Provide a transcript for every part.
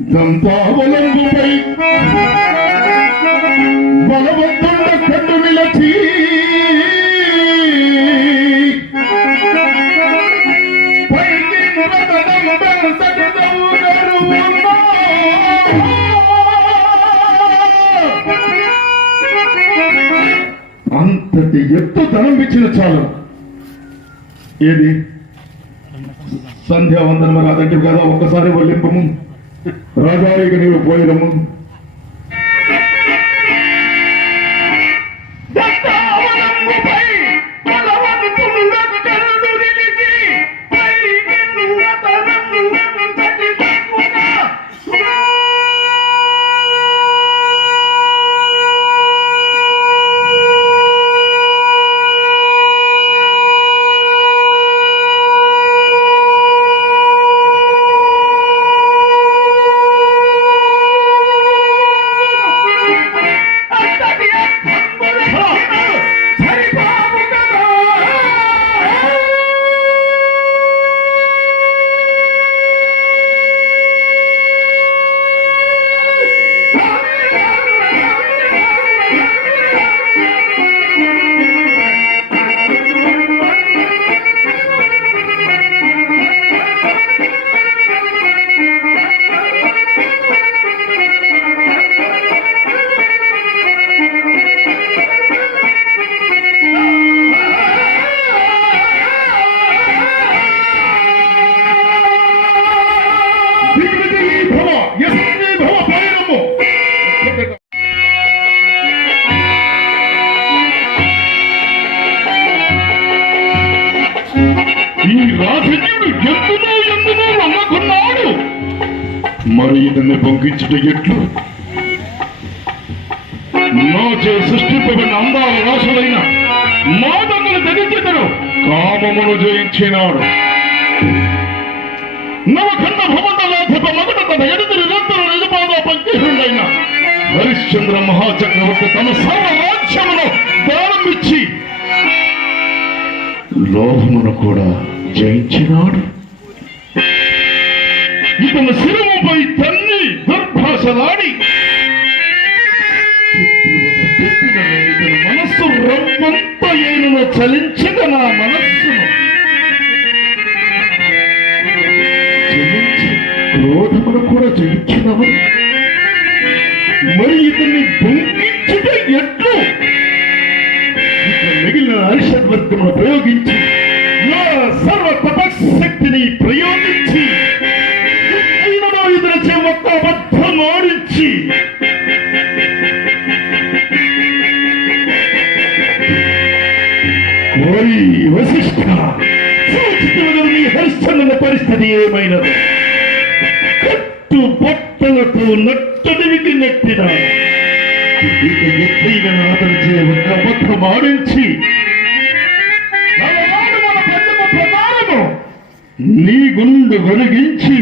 దంతావలంబుపై బలవంతున్న కన్ను నిలచి అంతటి ఎత్తు ధనం ఇచ్చిన చాలు. ఏది? సంధ్యావందనం రాదంటే కదా ఒక్కసారి వల్లింపము. ராஜாரி கனிவு போயிடும் ఈ రాజన్యుడు ఎందునో ఎందునో నమ్మకున్నాడు మరి ఇతన్ని పొంగించుట ఎట్లు? నాచే సృష్టింపబడిన అందాల రాశులైన మాదములు ధరించెదరు కామమును జయించినాడు నవఖండ భవనలాధిప మగట తన ఎదుటి నిరంతరం నిజపాద పంకిహుడైన హరిశ్చంద్ర మహాచక్రవర్తి తన సర్వ రాజ్యమును దానమిచ్చి లోహమును కూడా జయించినాడు. ఇతను శిరముపై తన్ని దుర్భాషలాడి. మనస్సు రవ్వంత ఏనును చలించక నా మనస్సును. క్రోధమును కూడా జయించినవరు మరి ఇతన్ని బొంకించుట ఎట్లు? మిగిలిన అరిషద్వర్గమును ప్రయోగించి ఓరి వశిష్ఠ నీ పరిస్థితి ఏమైనది? కట్టు బట్టలతో నట్టడికి నెట్టిన. ఎత్తైన ఆదరించే ఒక ఆడించి. నీ గుండు వెలిగించి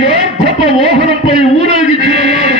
గోధప మోహనంపై ఊరేగించిన వాడు